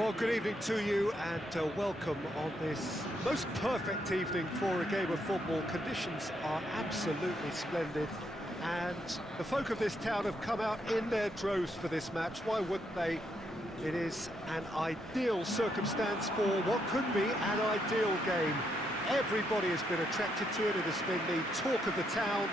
Well, good evening to you and welcome on this most perfect evening for a game of football. Conditions are absolutely splendid and the folk of this town have come out in their droves for this match. Why wouldn't they? It is an ideal circumstance for what could be an ideal game. Everybody has been attracted to it. It has been the talk of the town,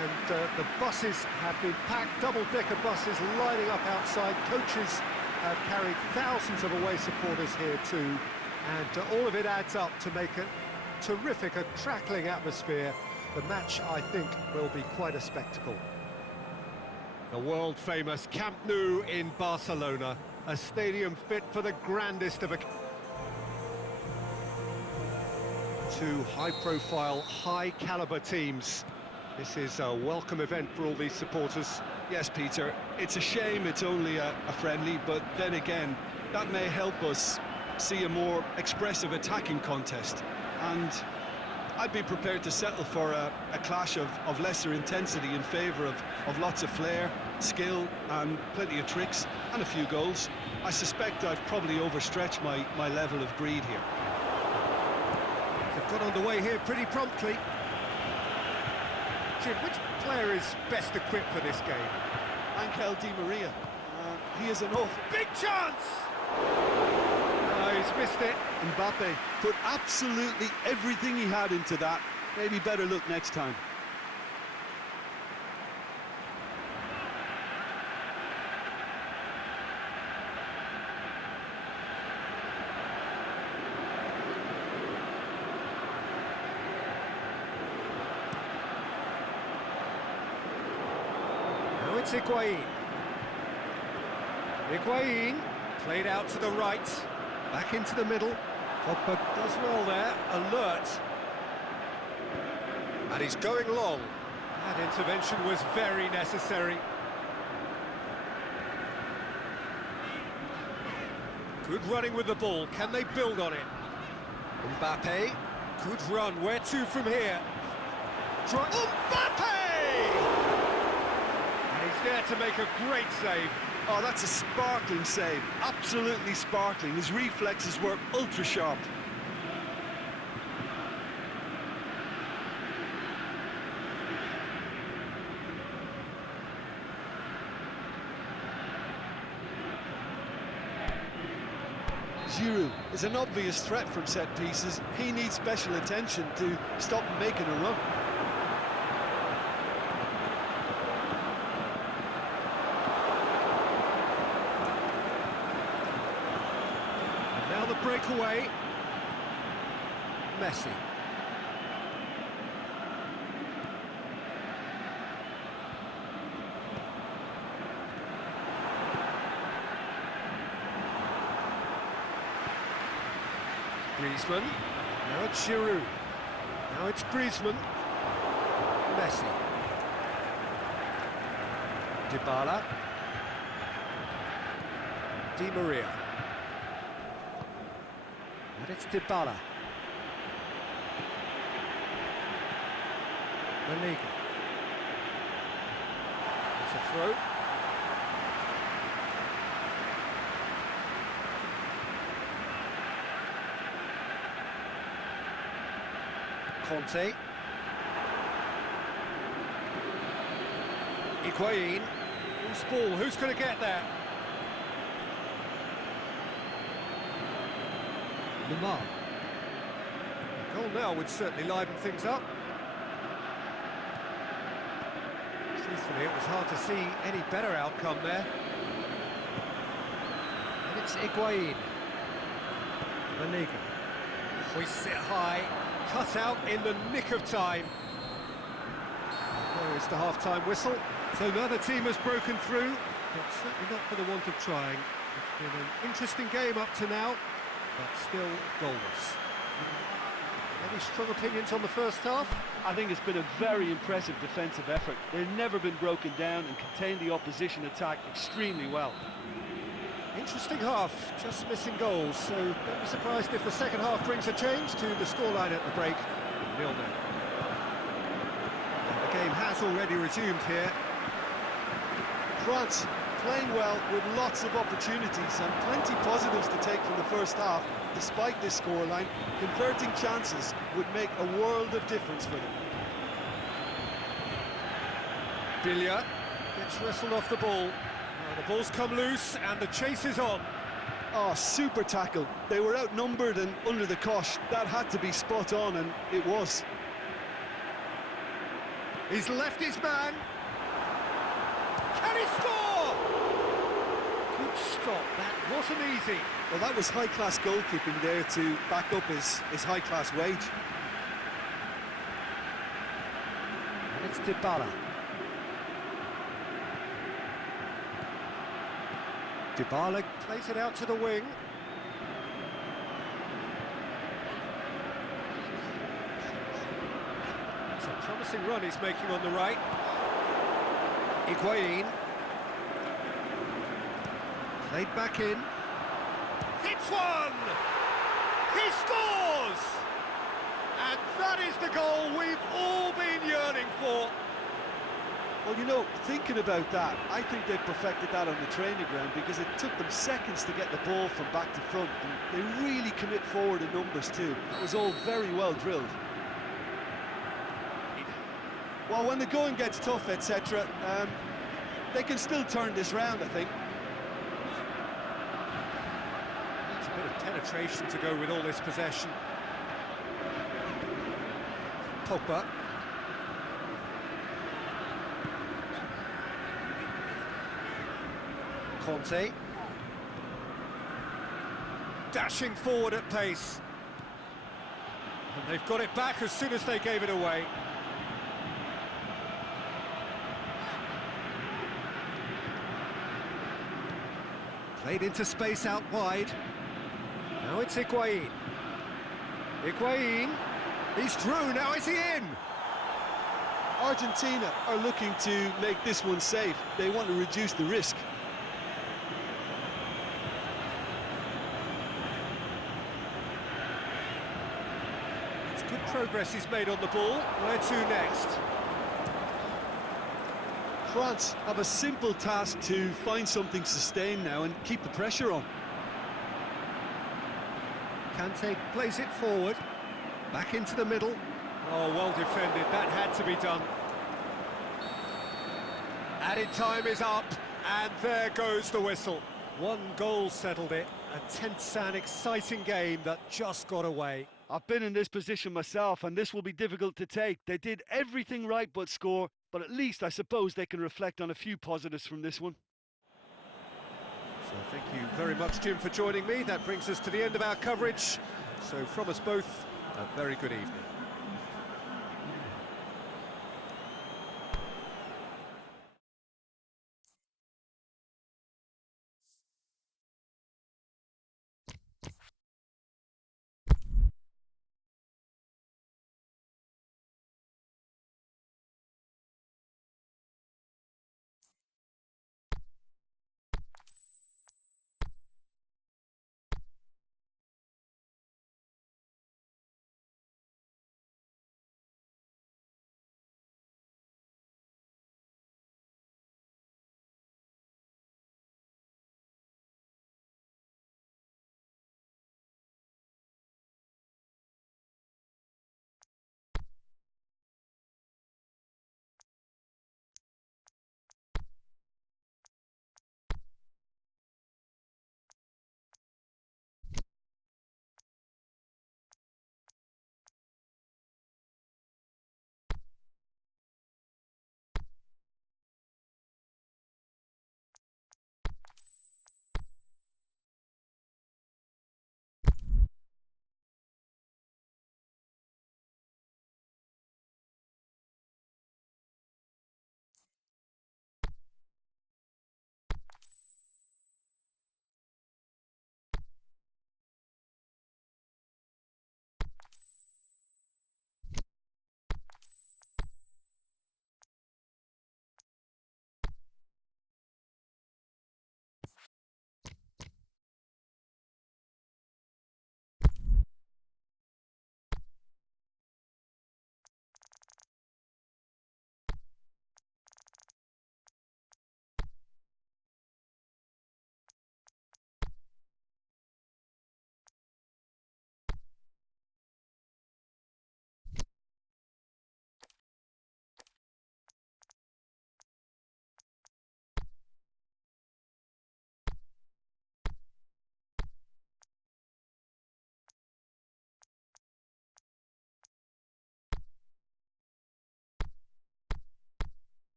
and the buses have been packed, double-decker buses lining up outside. Coaches have carried thousands of away supporters here too, and all of it adds up to make a terrific, a crackling atmosphere. The match, I think, will be quite a spectacle. The world-famous Camp Nou in Barcelona, a stadium fit for the grandest of two high-profile, high-caliber teams. This is a welcome event for all these supporters. Yes, Peter, it's a shame it's only a friendly, but then again, that may help us see a more expressive attacking contest. And I'd be prepared to settle for a clash of lesser intensity in favour of lots of flair, skill, and plenty of tricks, and a few goals. I suspect I've probably overstretched my level of greed here. They've got underway here pretty promptly. Jim, which player is best equipped for this game? Angel Di Maria. He is an awful... Big chance! Oh, he's missed it. Mbappe put absolutely everything he had into that. Maybe better look next time. Now it's Higuain. Higuain played out to the right, back into the middle. Pogba does well there, alert. And he's going long. That intervention was very necessary. Good running with the ball, can they build on it? Mbappe, good run, where to from here? Mbappe! And he's there to make a great save. Oh, that's a sparkling save, absolutely sparkling. His reflexes were ultra sharp. Giroud is an obvious threat from set pieces. He needs special attention to stop him making a run. Now the breakaway. Messi. Griezmann. Now it's Giroud. Now it's Griezmann. Messi. Dybala. Di Maria. And it's Dybala. Maniga. It's a throw. Conte. Higuain. Loose ball, who's going to get there? Lamar. A goal now would certainly liven things up. Truthfully, it was hard to see any better outcome there. And it's Higuain. Maniga. Hoists it high, cut out in the nick of time. There is the half-time whistle. So another team has broken through, but certainly not for the want of trying. It's been an interesting game up to now, but still goalless. Any strong opinions on the first half? I think it's been a very impressive defensive effort. They've never been broken down and contained the opposition attack extremely well. Interesting half, just missing goals, so don't be surprised if the second half brings a change to the scoreline at the break. 0-0. And the game has already resumed here. France playing well with lots of opportunities and plenty positives to take from the first half. Despite this scoreline, converting chances would make a world of difference for them. Billia gets wrestled off the ball. Now the ball's come loose and the chase is on. Oh, super tackle. They were outnumbered and under the cosh. That had to be spot on, and it was. He's left his man. Can he score? Good stop, that wasn't easy. Well, that was high-class goalkeeping there to back up his high-class wage. And it's Dybala. Dybala plays it out to the wing. It's a promising run he's making on the right. Higuain. Played back in. Hits one! He scores! And that is the goal we've all been yearning for. Well, you know, thinking about that, I think they've perfected that on the training ground because it took them seconds to get the ball from back to front, and they really commit forward in numbers too. It was all very well drilled. Well, when the going gets tough, etc., they can still turn this round, I think. Needs a bit of penetration to go with all this possession. Pogba. Conte. Dashing forward at pace. And they've got it back as soon as they gave it away. Played into space out wide. Now it's Higuain. Higuain. He's through, now is he in? Argentina are looking to make this one safe. They want to reduce the risk. It's good progress he's made on the ball. Where to next? France have a simple task to find something sustained now and keep the pressure on. Kante plays it forward. Back into the middle. Oh, well defended. That had to be done. Added time is up, and there goes the whistle. One goal settled it. A tense and exciting game that just got away. I've been in this position myself, and this will be difficult to take. They did everything right but score, but at least I suppose they can reflect on a few positives from this one. So thank you very much, Jim, for joining me. That brings us to the end of our coverage. So from us both, a very good evening.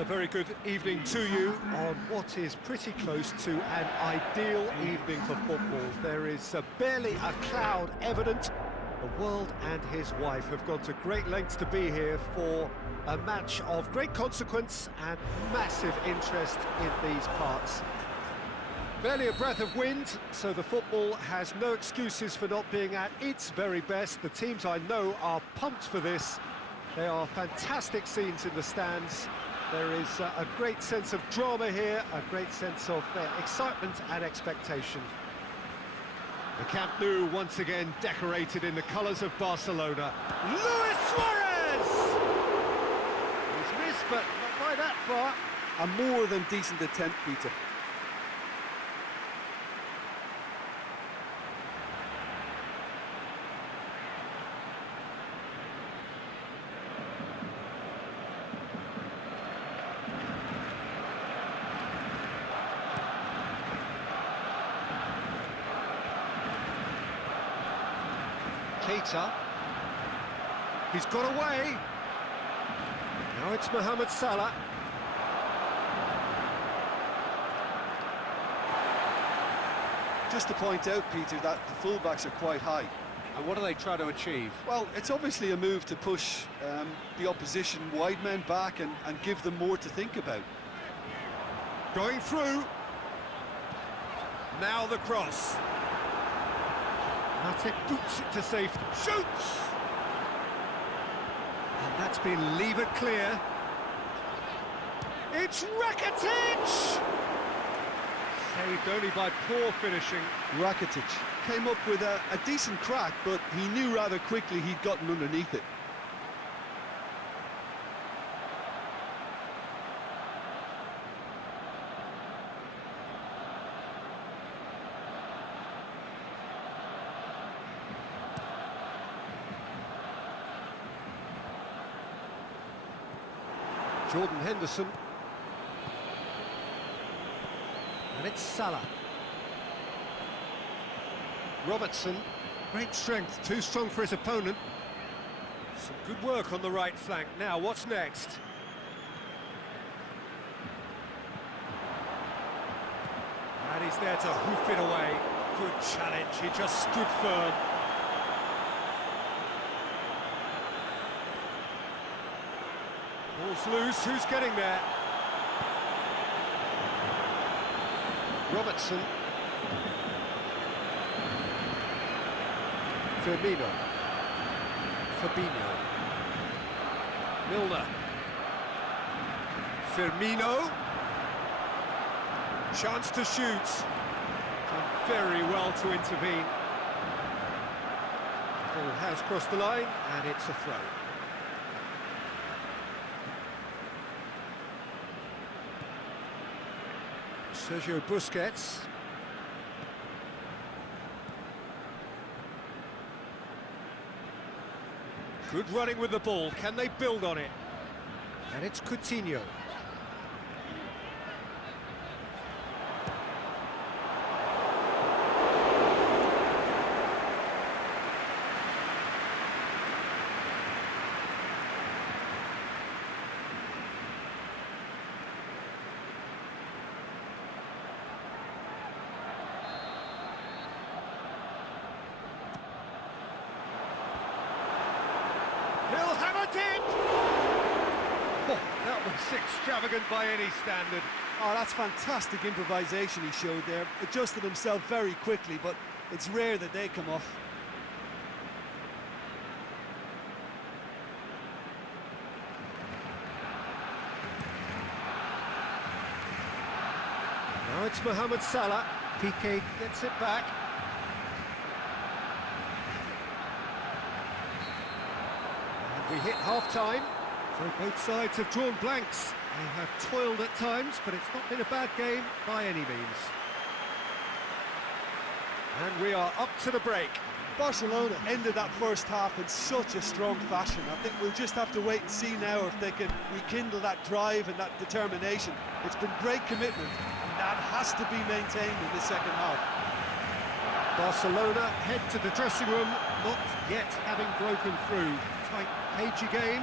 Well, a very good evening to you on what is pretty close to an ideal evening for football. There is barely a cloud evident. The world and his wife have gone to great lengths to be here for a match of great consequence and massive interest in these parts. Barely a breath of wind, so the football has no excuses for not being at its very best. The teams I know are pumped for this. They are fantastic scenes in the stands. There is a great sense of drama here, a great sense of excitement and expectation. The Camp Nou once again decorated in the colours of Barcelona. Luis Suarez! He's missed, but not by that far. A more than decent attempt, Peter. Keita. He's got away. Now it's Mohamed Salah. Just to point out, Peter, that the fullbacks are quite high. And what do they try to achieve? Well, it's obviously a move to push the opposition wide men back and give them more to think about. Going through. Now the cross. Matic boots it to safety. Shoots! And that's been levered clear. It's Rakitic! Saved only by poor finishing. Rakitic came up with a decent crack, but he knew rather quickly he'd gotten underneath it. Jordan Henderson. And it's Salah. Robertson. Great strength, too strong for his opponent. Some good work on the right flank. Now, what's next? And he's there to hoof it away. Good challenge, he just stood firm. Ball's loose, who's getting there? Robertson. Firmino. Fabinho. Milner. Firmino. Chance to shoot. Done very well to intervene. Ball has crossed the line and it's a throw. Sergio Busquets. Good running with the ball. Can they build on it? And it's Coutinho. He'll have a dip! Oh, that was extravagant by any standard. Oh, that's fantastic improvisation he showed there. Adjusted himself very quickly, but it's rare that they come off. Now it's Mohamed Salah. Piqué gets it back. We hit half-time, so both sides have drawn blanks. They have toiled at times, but it's not been a bad game by any means. And we are up to the break. Barcelona ended that first half in such a strong fashion. I think we'll just have to wait and see now if they can rekindle that drive and that determination. It's been great commitment, and that has to be maintained in the second half. Barcelona head to the dressing room, not yet having broken through. Tight, cagey game,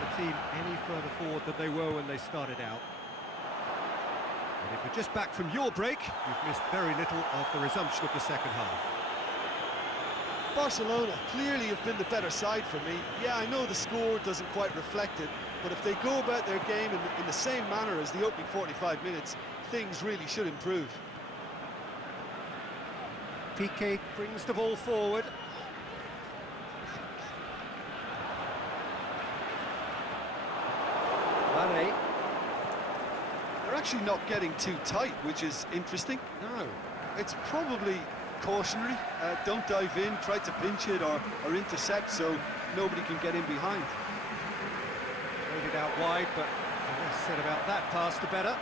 the team any further forward than they were when they started out. And if you're just back from your break, you've missed very little of the resumption of the second half. Barcelona clearly have been the better side for me. Yeah, I know the score doesn't quite reflect it, but if they go about their game in the same manner as the opening 45 minutes, things really should improve. Piqué brings the ball forward. Mane. They're actually not getting too tight, which is interesting. No. It's probably cautionary. Don't dive in, try to pinch it or intercept so nobody can get in behind. Played it out wide, but the less said about that pass, the better.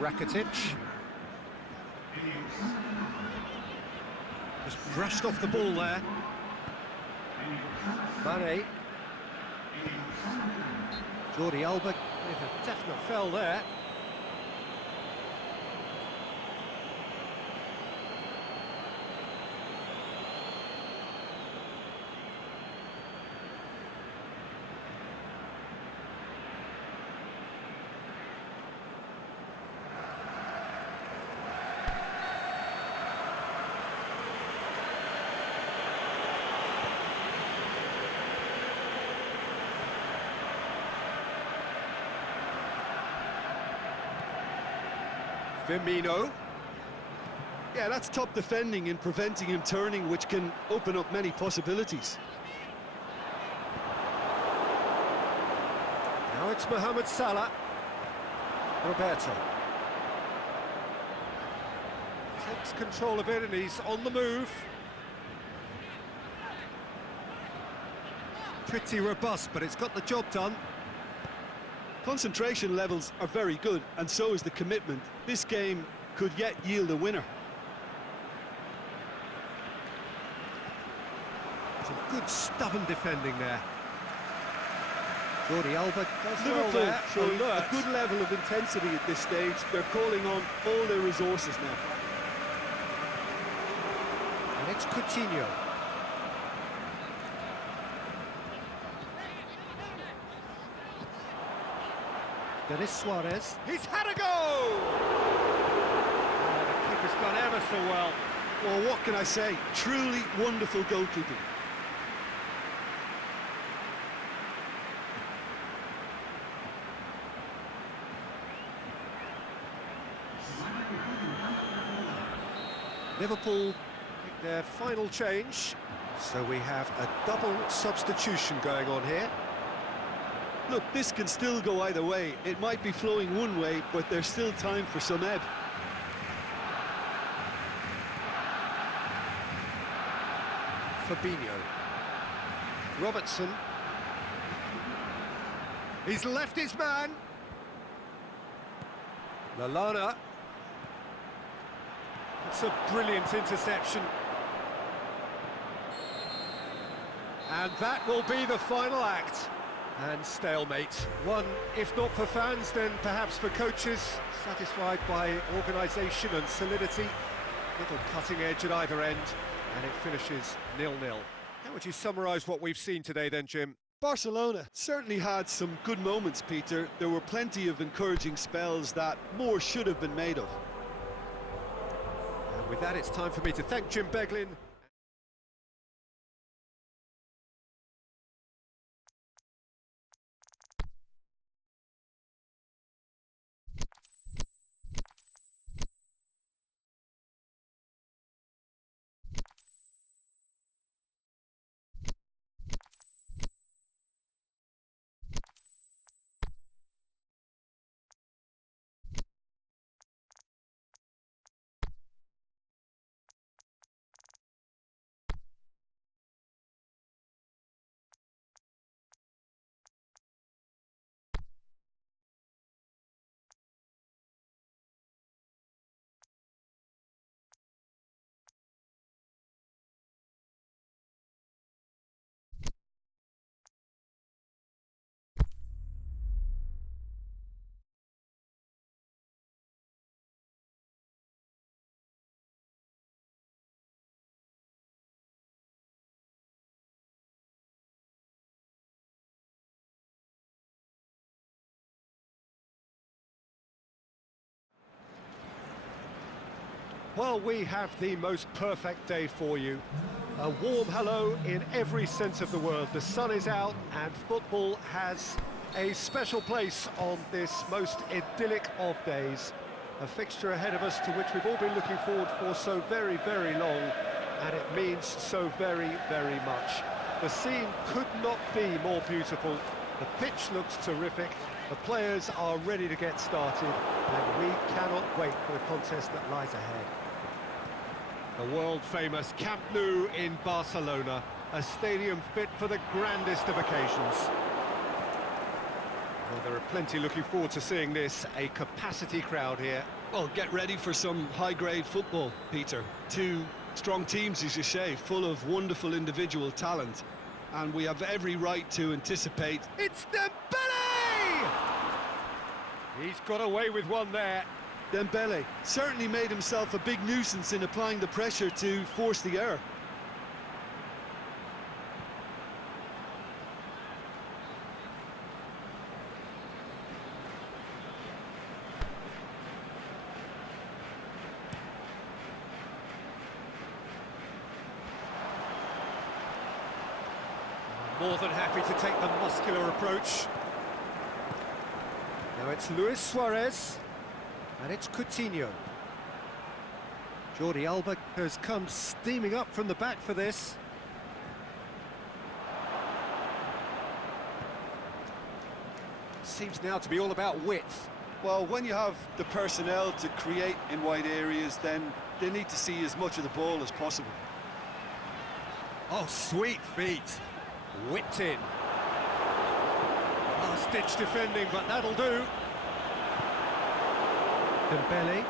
Rakitic. Just brushed off the ball there. Mane. Jordi Alba with a definite foul there. Firmino. Yeah, that's top defending and preventing him turning, which can open up many possibilities. Now it's Mohamed Salah. Roberto. Takes control of it and he's on the move. Pretty robust, but it's got the job done. Concentration levels are very good, and so is the commitment. This game could yet yield a winner. Some good stubborn defending there. Jordi Alba does well Liverpool there. showing a Alert. good level of intensity at this stage. They're calling on all their resources now. And it's Coutinho. Denis Suarez. He's had a go! Oh, the keeper's done ever so well. Well, what can I say? Truly wonderful goalkeeping. Liverpool make their final change, so we have a double substitution going on here. Look, this can still go either way. It might be flowing one way, but there's still time for some ebb. Fabinho. Robertson. He's left his man. Lallana. It's a brilliant interception. And that will be the final act. And stalemate. One, if not for fans, then perhaps for coaches, satisfied by organisation and solidity. Little cutting edge at either end, and it finishes 0-0. How would you summarise what we've seen today then, Jim? Barcelona certainly had some good moments, Peter. There were plenty of encouraging spells that more should have been made of. And with that, it's time for me to thank Jim Beglin. Well, we have the most perfect day for you. A warm hello in every sense of the word. The sun is out and football has a special place on this most idyllic of days. A fixture ahead of us to which we've all been looking forward for so very, very long, and it means so very, very much. The scene could not be more beautiful. The pitch looks terrific. The players are ready to get started, and we cannot wait for the contest that lies ahead. The world-famous Camp Nou in Barcelona, a stadium fit for the grandest of occasions. Well, there are plenty looking forward to seeing this, a capacity crowd here. Well, get ready for some high-grade football, Peter. Two strong teams, as you say, full of wonderful individual talent. And we have every right to anticipate... It's Dembele! He's got away with one there. Dembele certainly made himself a big nuisance in applying the pressure to force the error. More than happy to take the muscular approach. Now it's Luis Suarez, and it's Coutinho. Jordi Alba has come steaming up from the back for this. Seems now to be all about width. Well, when you have the personnel to create in wide areas, then they need to see as much of the ball as possible. Oh, sweet feet. Whipped in. Last-ditch defending, but that'll do. Dembele.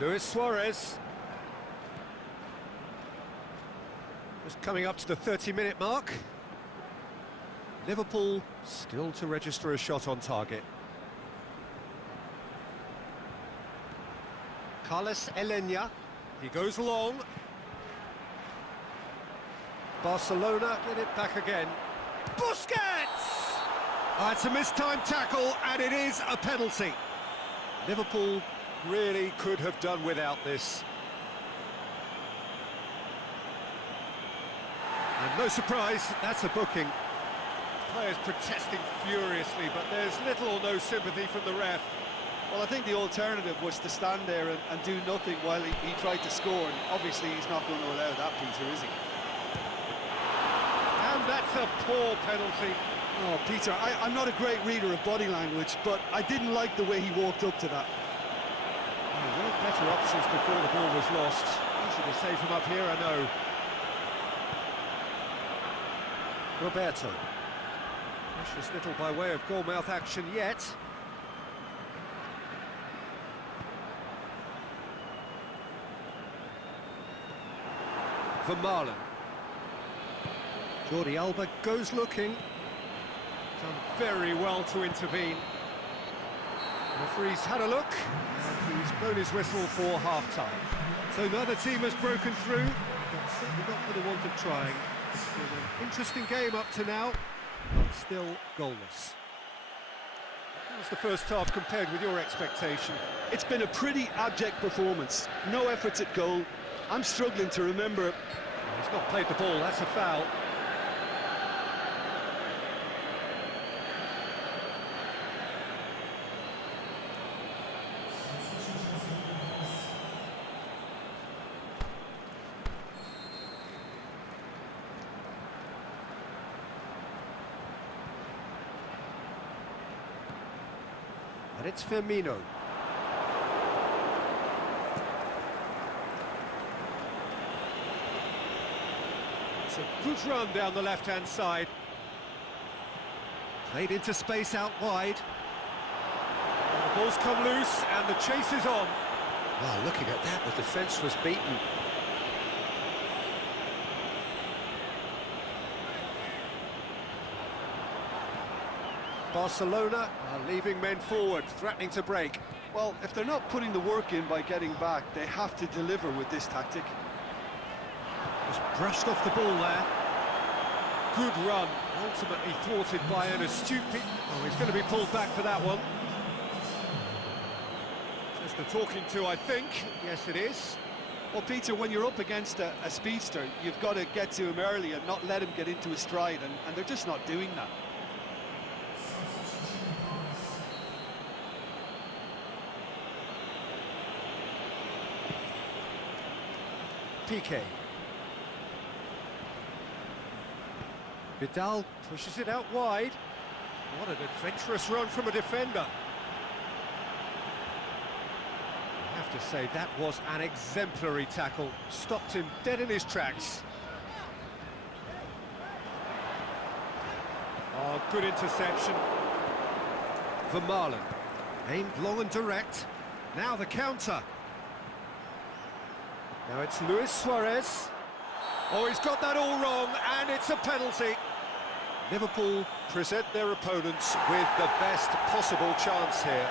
Luis Suarez. Just coming up to the 30-minute mark. Liverpool still to register a shot on target. Carlos Elena. He goes long. Barcelona get it back again. Busquets! Oh, it's a mistimed tackle, and it is a penalty. Liverpool really could have done without this. And no surprise, that's a booking. Players protesting furiously, but there's little or no sympathy from the ref. Well, I think the alternative was to stand there and do nothing while he tried to score, and obviously he's not going to allow that, Peter, is he? And that's a poor penalty. Oh, Peter, I'm not a great reader of body language, but I didn't like the way he walked up to that. Oh, there were better options before the ball was lost. Easy to save him up here, I know. Roberto. Precious little by way of goal-mouth action yet. For Marlon. Jordi Alba goes looking. Done very well to intervene. The referee's had a look, and he's blown his whistle for half-time. So neither team has broken through, but certainly not for the want of trying. It's been an interesting game up to now, but still goalless. How was the first half compared with your expectation? It's been a pretty abject performance. No efforts at goal. I'm struggling to remember. He's not played the ball, that's a foul. And it's Firmino. It's a good run down the left-hand side. Played into space out wide. And the ball's come loose and the chase is on. Well, looking at that, the defence was beaten. Barcelona are leaving men forward, threatening to break. Well, if they're not putting the work in by getting back, they have to deliver with this tactic. Just brushed off the ball there. Good run, ultimately thwarted by an astute... Oh, he's going to be pulled back for that one. That's the talking to, I think. Yes, it is. Well, Peter, when you're up against a speedster, you've got to get to him early and not let him get into his stride, and they're just not doing that. Piqué. Vidal pushes it out wide. What an adventurous run from a defender. I have to say, that was an exemplary tackle. Stopped him dead in his tracks. Oh, good interception. Vermaelen, aimed long and direct. Now the counter. Now it's Luis Suarez. Oh, he's got that all wrong, and it's a penalty. Liverpool present their opponents with the best possible chance here.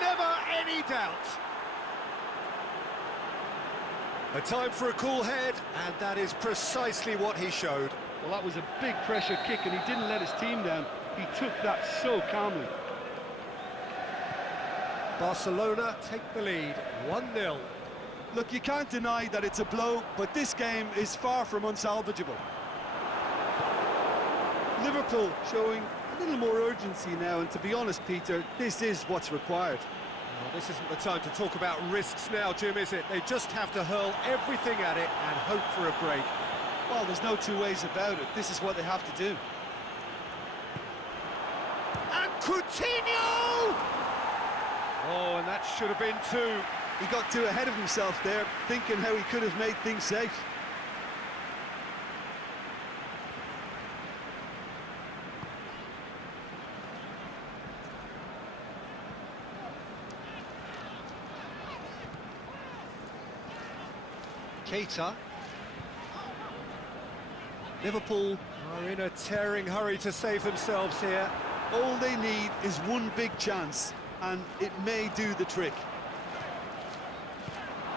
Never any doubt. A time for a cool head, and that is precisely what he showed. Well, that was a big pressure kick, and he didn't let his team down. He took that so calmly. Barcelona take the lead, 1-0. Look, you can't deny that it's a blow, but this game is far from unsalvageable. Liverpool showing a little more urgency now, and to be honest, Peter, this is what's required. Well, this isn't the time to talk about risks now, Jim, is it? They just have to hurl everything at it and hope for a break. Well, there's no two ways about it. This is what they have to do. And Coutinho! Oh, and that should have been two. He got too ahead of himself there, thinking how he could have made things safe. Keita. Liverpool are in a tearing hurry to save themselves here. All they need is one big chance, and it may do the trick.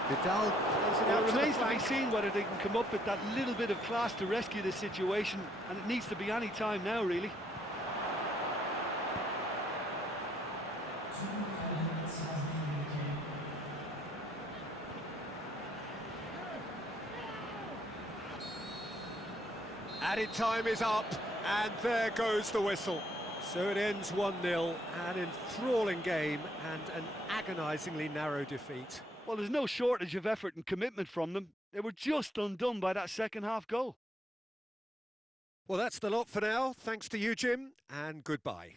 Vidal plays it Well, out it to remains the to be flank. seen whether they can come up with that little bit of class to rescue this situation, and it needs to be any time now, really. Added time is up, and there goes the whistle. So it ends 1-0, an enthralling game and an agonisingly narrow defeat. Well, there's no shortage of effort and commitment from them. They were just undone by that second-half goal. Well, that's the lot for now. Thanks to you, Jim, and goodbye.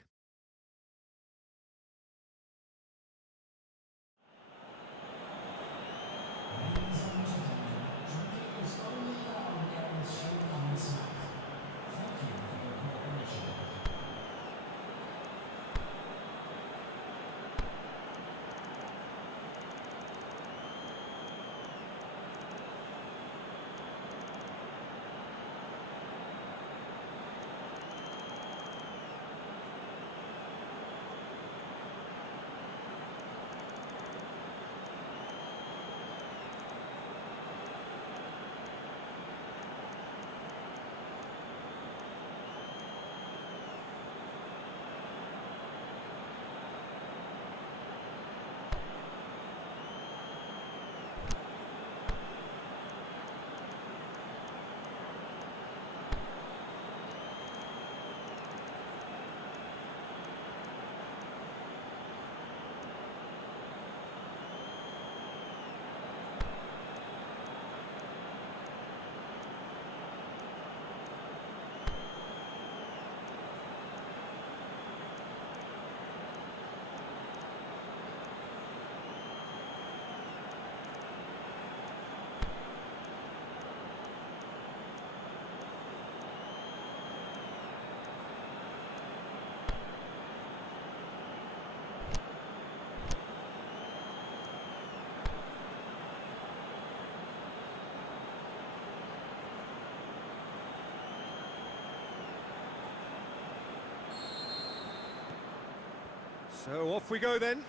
So off we go then.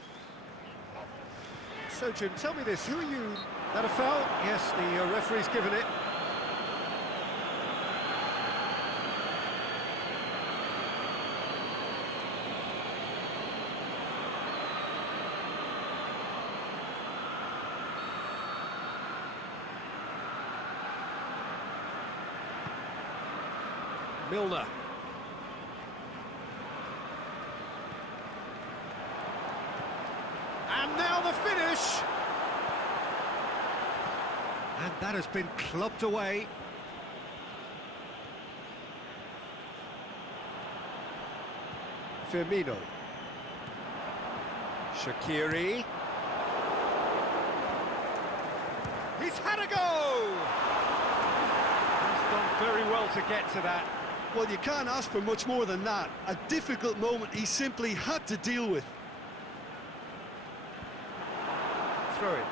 So Jim, tell me this, who are you? That a foul? Yes, the referee's given it. Milner. And now the finish! And that has been clubbed away. Firmino. Shaqiri. He's had a go! He's done very well to get to that. Well, you can't ask for much more than that. A difficult moment he simply had to deal with. Throw it.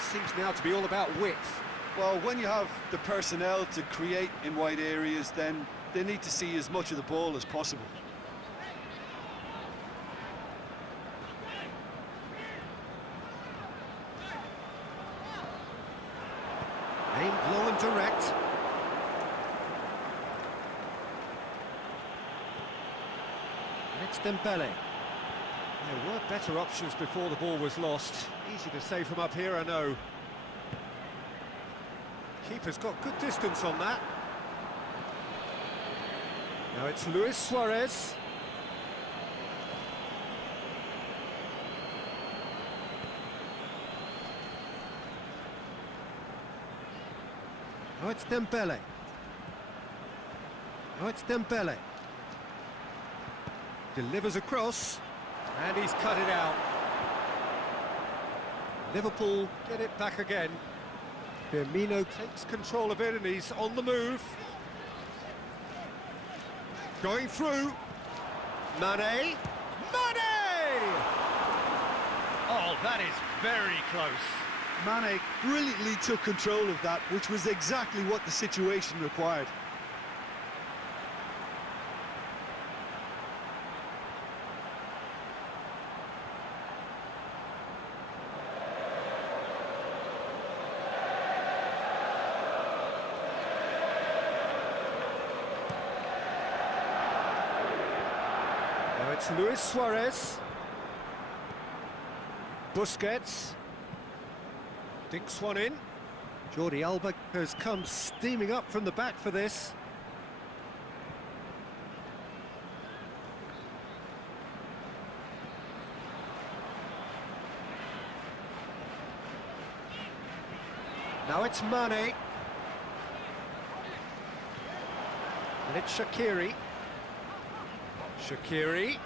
Seems now to be all about width. Well, when you have the personnel to create in wide areas, then they need to see as much of the ball as possible. Aimed low and direct. And it's Dembele. There were better options before the ball was lost. Easy to save from up here, I know. Keeper's got good distance on that. Now it's Luis Suarez. Now it's Dembele. Now it's Dembele. Delivers across, and he's cut it out. Liverpool get it back again. Firmino takes control of it, and he's on the move. Going through. Mane. Mane! Oh, that is very close. Mane brilliantly took control of that, which was exactly what the situation required. Now it's Luis Suarez. Busquets. Dinks one in. Jordi Alba has come steaming up from the back for this. Now it's Mane. And it's Shaqiri. Shaqiri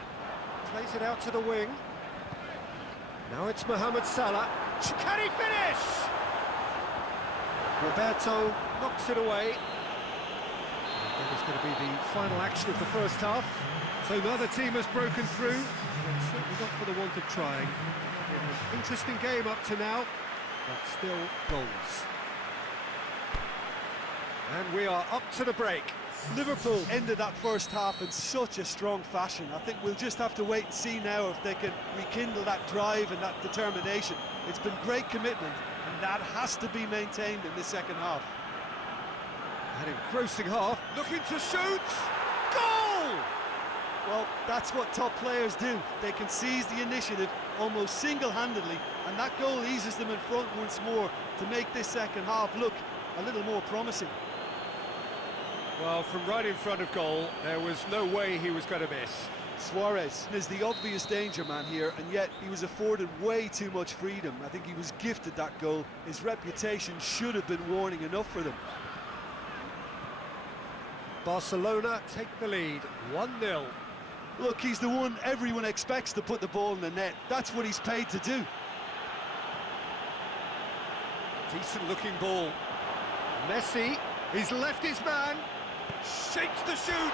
plays it out to the wing. Now it's Mohamed Salah. Can he finish? Roberto knocks it away. That is going to be the final action of the first half. So neither team has broken through, but certainly not for the want of trying. It's been an interesting game up to now, but still goals. And we are up to the break. Liverpool ended that first half in such a strong fashion. I think we'll just have to wait and see now if they can rekindle that drive and that determination. It's been great commitment, and that has to be maintained in the second half. An engrossing half, looking to shoot! Goal! Well, that's what top players do. They can seize the initiative almost single-handedly, and that goal eases them in front once more to make this second half look a little more promising. Well, from right in front of goal, there was no way he was going to miss. Suarez is the obvious danger man here, and yet he was afforded way too much freedom. I think he was gifted that goal. His reputation should have been warning enough for them. Barcelona take the lead, 1-0. Look, he's the one everyone expects to put the ball in the net. That's what he's paid to do. Decent looking ball. Messi, he's left his man. Shapes the shoot.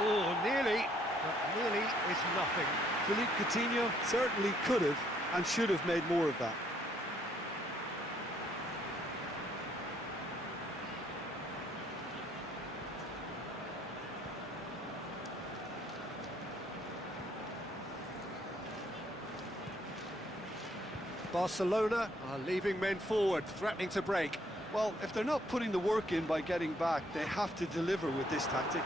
Oh, nearly, but nearly is nothing. Philippe Coutinho certainly could have, and should have made more of that. Barcelona are leaving men forward, threatening to break. Well, if they're not putting the work in by getting back, they have to deliver with this tactic.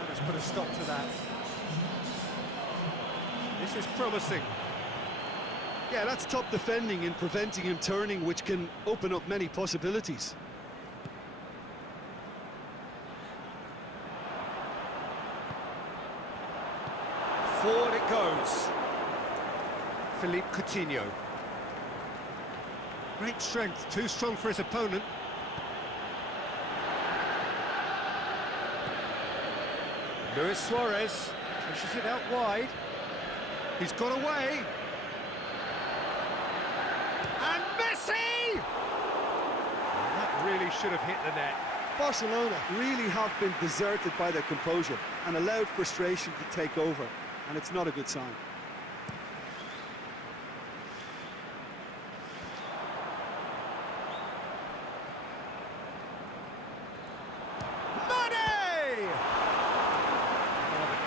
Let us put a stop to that. This is promising. Yeah, that's top defending and preventing him turning, which can open up many possibilities. Forward it goes. Philippe Coutinho. Great strength, too strong for his opponent. Luis Suarez pushes it out wide. He's got away. And Messi! That really should have hit the net. Barcelona really have been deserted by their composure and allowed frustration to take over, and it's not a good sign.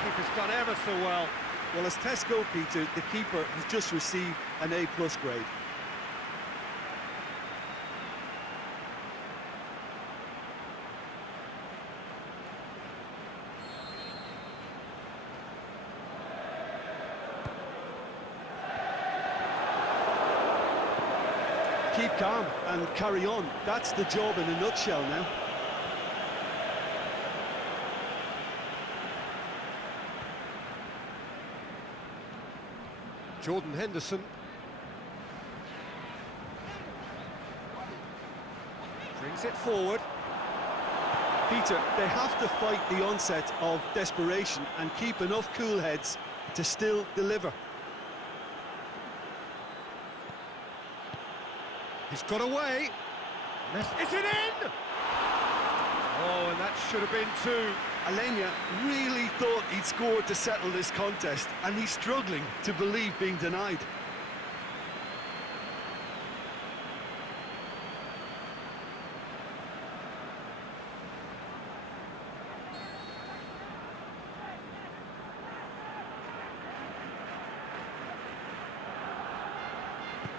Keeper's done ever so well. Well, as Tesco, Peter, the keeper has just received an A+ grade. Keep calm and carry on. That's the job in a nutshell now. Jordan Henderson. Brings it forward. Peter, they have to fight the onset of desperation and keep enough cool heads to still deliver. He's got away. Is it in? Oh, and that should have been two. Alenia really thought he'd scored to settle this contest, and he's struggling to believe being denied.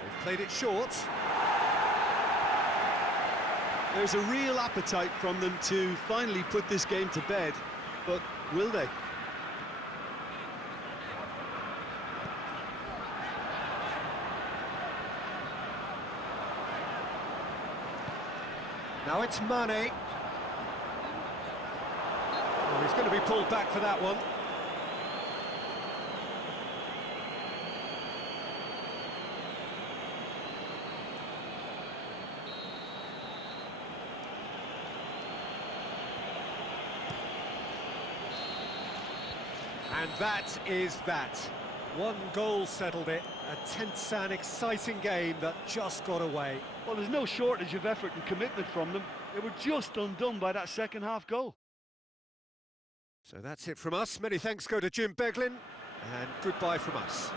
They've played it short. There's a real appetite from them to finally put this game to bed, but will they? Now it's Mane. Oh, he's going to be pulled back for that one. And that is that. One goal settled it. A tense and exciting game that just got away. Well, there's no shortage of effort and commitment from them. They were just undone by that second half goal. So that's it from us. Many thanks go to Jim Beglin, and goodbye from us.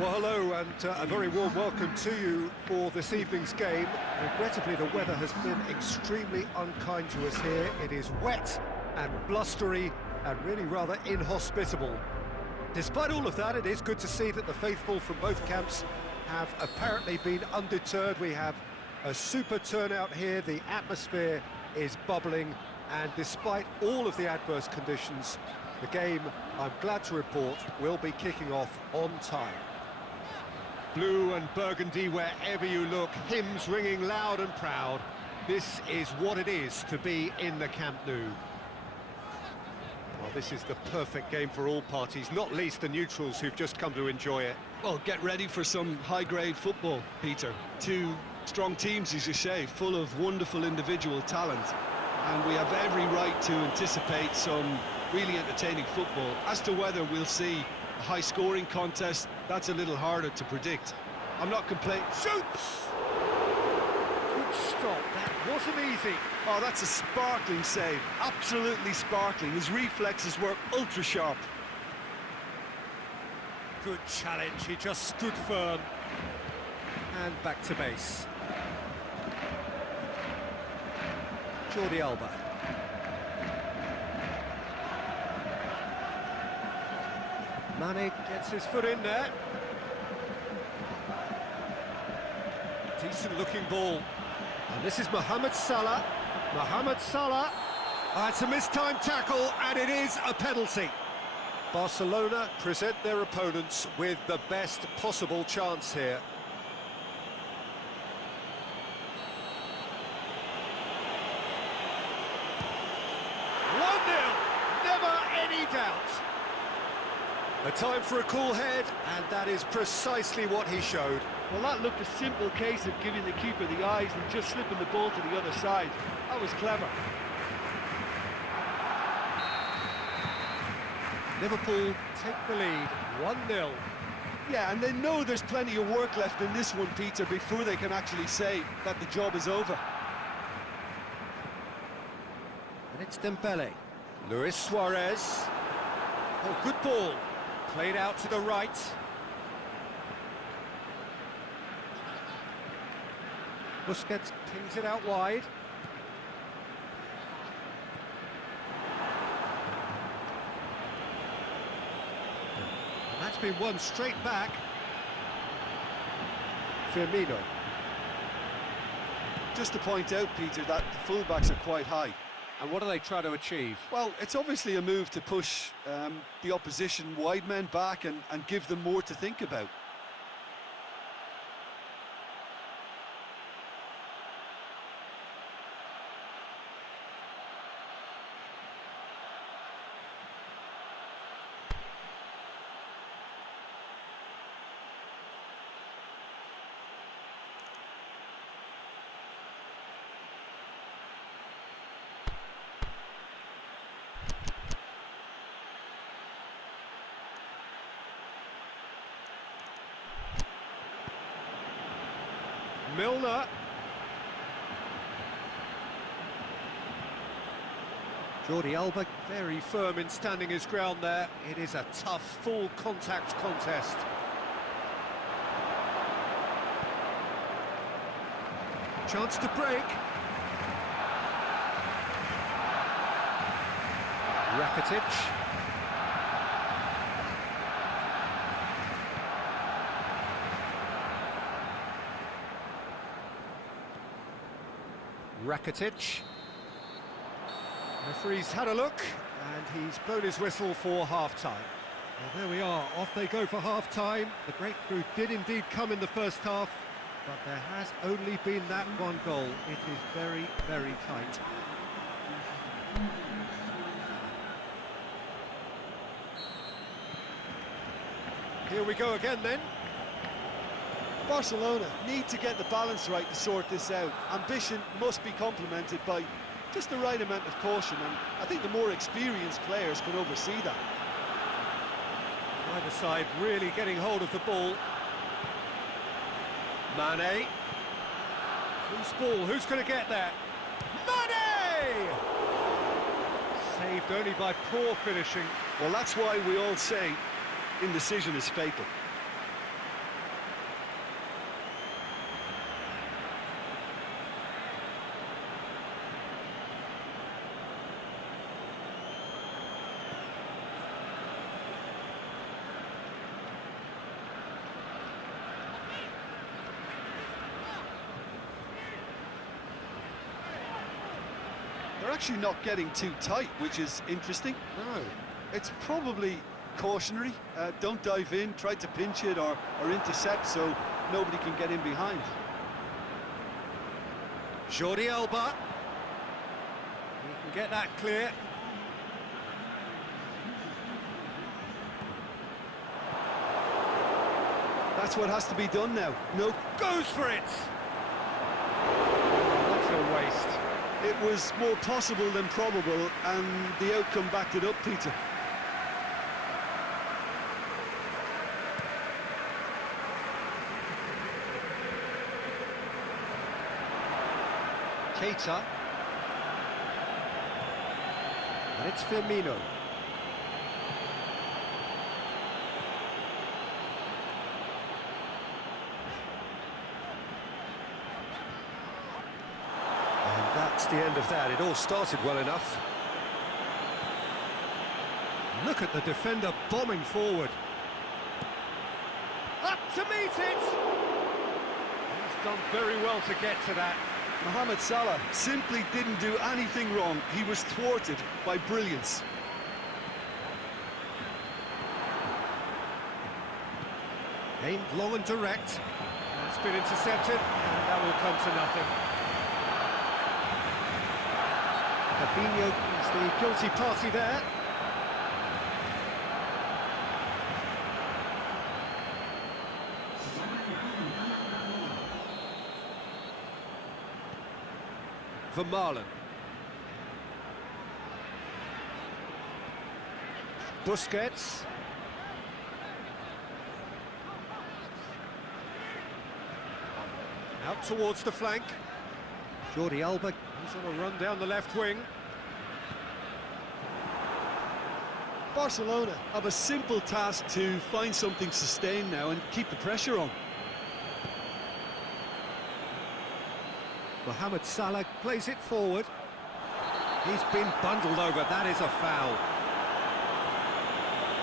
Well, hello and a very warm welcome to you for this evening's game. Regrettably, the weather has been extremely unkind to us here. It is wet and blustery and really rather inhospitable. Despite all of that, it is good to see that the faithful from both camps have apparently been undeterred. We have a super turnout here, the atmosphere is bubbling, and despite all of the adverse conditions, the game, I'm glad to report, will be kicking off on time. Blue and burgundy wherever you look, hymns ringing loud and proud. This is what it is to be in the Camp Nou. Well, this is the perfect game for all parties, not least the neutrals who've just come to enjoy it. Well, get ready for some high-grade football, Peter. Two strong teams, as you say, full of wonderful individual talent. And we have every right to anticipate some really entertaining football. As to whether we'll see a high-scoring contest, that's a little harder to predict. I'm not complaining. Shoots! Good stop, that wasn't easy. Oh, that's a sparkling save, absolutely sparkling. His reflexes were ultra-sharp. Good challenge, he just stood firm. And back to base. Jordi Alba. Mane gets his foot in there. Decent looking ball. And this is Mohamed Salah. Mohamed Salah. It's a mistimed tackle and it is a penalty. Barcelona present their opponents with the best possible chance here. Never any doubt. A time for a cool head, and that is precisely what he showed. Well, that looked a simple case of giving the keeper the eyes and just slipping the ball to the other side. That was clever. Liverpool take the lead, 1-0. Yeah, and they know there's plenty of work left in this one, Peter, before they can actually say that the job is over. And it's Dembele. Luis Suarez. Oh, good ball. Played out to the right. Busquets pings it out wide. And that's been won straight back. Firmino. Just to point out, Peter, that the fullbacks are quite high. And what do they try to achieve? Well, it's obviously a move to push the opposition wide men back and give them more to think about. Milner. Jordi Alba very firm in standing his ground there. It is a tough, full contact contest. Chance to break. Rakitic. Rakitic. Referee's had a look, and he's blown his whistle for half-time. Well, there we are, off they go for half-time. The breakthrough did indeed come in the first half, but there has only been that one goal. It is very, very tight. Here we go again then. Barcelona need to get the balance right to sort this out. Ambition must be complemented by just the right amount of caution, and I think the more experienced players can oversee that. Either side really getting hold of the ball. Mane. Loose ball, who's going to get that? Mane! Saved only by poor finishing. Well, that's why we all say indecision is fatal. They're actually not getting too tight, which is interesting. No. It's probably cautionary. Don't dive in, try to pinch it or intercept so nobody can get in behind. Jordi Alba. He can get that clear. That's what has to be done now. No, Goes for it! That's a waste. it was more possible than probable, and the outcome backed it up, Peter. Keita. And it's Firmino. And that's the end of that. It all started well enough. Look at the defender bombing forward. Up to meet it! He's done very well to get to that. Mohamed Salah simply didn't do anything wrong. He was thwarted by brilliance. Aimed long and direct. It's been intercepted, and that will come to nothing. Fabinho is the guilty party there. Vermaelen. Busquets. Out towards the flank. Jordi Alba, he's on a run down the left wing. Barcelona have a simple task to find something sustained now and keep the pressure on. Mohamed Salah plays it forward. He's been bundled over, that is a foul.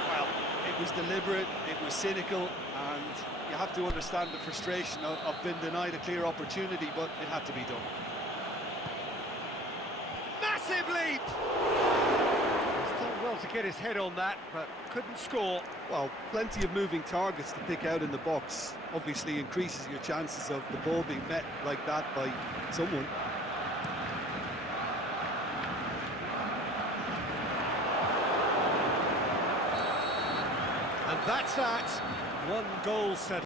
Well, it was deliberate, it was cynical, and you have to understand the frustration of being denied a clear opportunity, but it had to be done. Massive leap! He's done well to get his head on that, but couldn't score. Well, plenty of moving targets to pick out in the box. Obviously increases your chances of the ball being met like that by someone. And that's that. One goal settled.